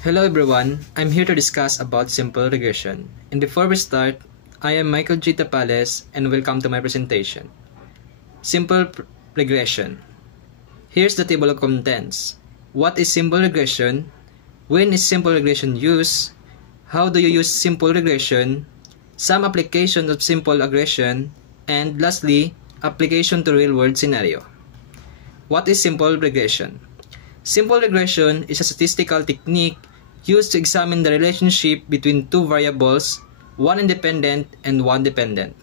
Hello everyone, I'm here to discuss about simple regression. And before we start, I am Michael G. Tapales and welcome to my presentation. Simple regression. Here's the table of contents. What is simple regression? When is simple regression used? How do you use simple regression? Some applications of simple regression, and lastly, application to real-world scenario. What is simple regression? Simple regression is a statistical technique used to examine the relationship between two variables, one independent and one dependent.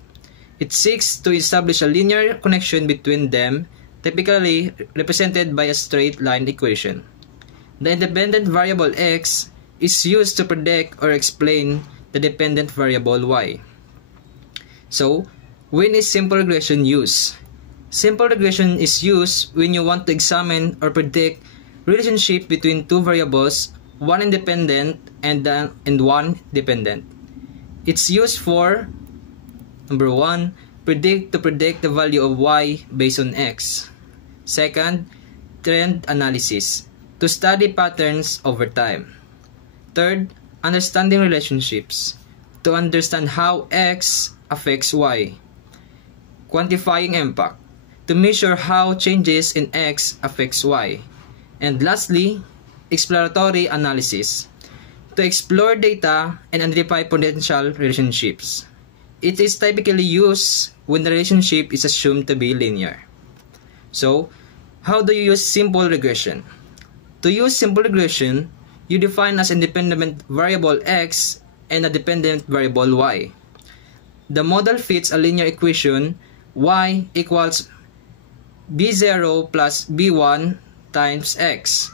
It seeks to establish a linear connection between them, typically represented by a straight line equation. The independent variable x is used to predict or explain the dependent variable y. So, when is simple regression used? Simple regression is used when you want to examine or predict relationship between two variables, one independent and one dependent. It's used for number 1, predict the value of y based on x. Second, trend analysis, to study patterns over time. Third, understanding relationships, to understand how x affects y. Quantifying impact, to measure how changes in x affects y. And lastly, exploratory analysis, to explore data and identify potential relationships. It is typically used when the relationship is assumed to be linear. So, how do you use simple regression? To use simple regression, you define as independent variable x and a dependent variable y. The model fits a linear equation y equals b0 plus b1 times x,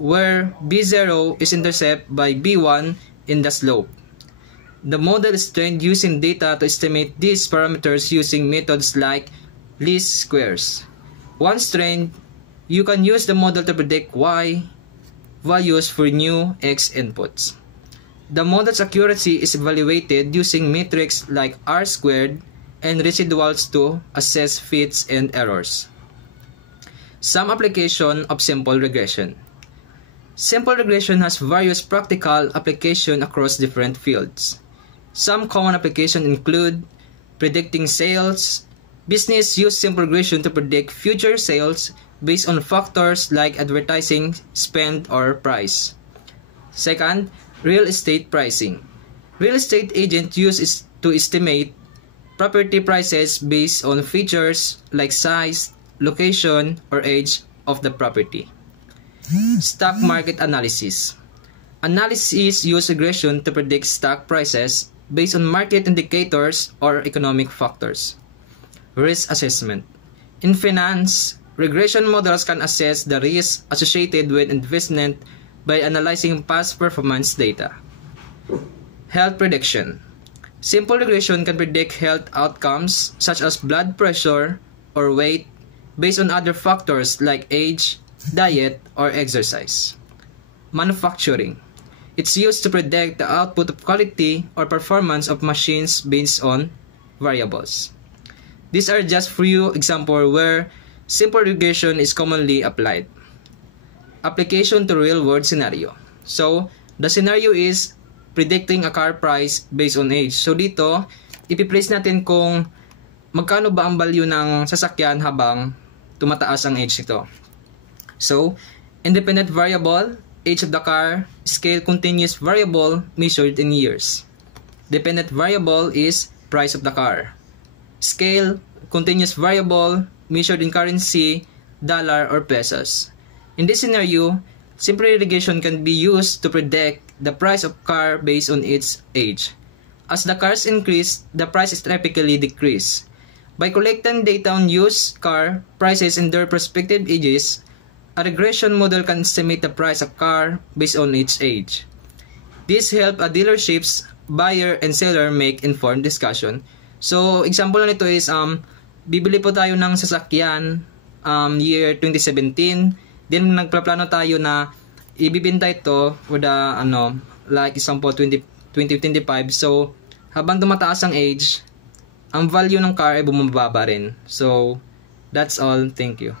where b0 is intercepted by b1 in the slope. The model is trained using data to estimate these parameters using methods like least squares. Once trained, you can use the model to predict y values for new x inputs. The model's accuracy is evaluated using metrics like R-squared and residuals to assess fits and errors. Some application of simple regression. Simple regression has various practical applications across different fields. Some common applications include predicting sales. Business use simple regression to predict future sales based on factors like advertising, spend, or price. Second, real estate pricing. Real estate agents use it to estimate property prices based on features like size, location, or age of the property. Stock market analysis. Analysis uses regression to predict stock prices based on market indicators or economic factors. Risk assessment. In finance, regression models can assess the risk associated with investment by analyzing past performance data. Health prediction. Simple regression can predict health outcomes such as blood pressure or weight based on other factors like age, diet, or exercise. Manufacturing. It's used to predict the output of quality or performance of machines based on variables. These are just few examples where simple regression is commonly applied. Application to real-world scenario. So, the scenario is predicting a car price based on age. So, dito, ipiplace natin kung magkano ba ang value ng sasakyan habang tumataas ang age nito. So, independent variable, age of the car, scale continuous variable measured in years. Dependent variable is price of the car. Scale continuous variable measured in currency, dollar or pesos. In this scenario, simple regression can be used to predict the price of car based on its age. As the cars increase, the price is typically decrease. By collecting data on used car prices and their prospective ages, a regression model can estimate the price of car based on its age. This helps a dealership's buyer and seller make informed discussion. So, example nito is bibili po tayo ng sasakyan year 2017. Then nagplaplano tayo na ibibenta ito with like example 2025. So, habang tumataas ang age, ang value ng car ay bumababa rin. So, that's all. Thank you.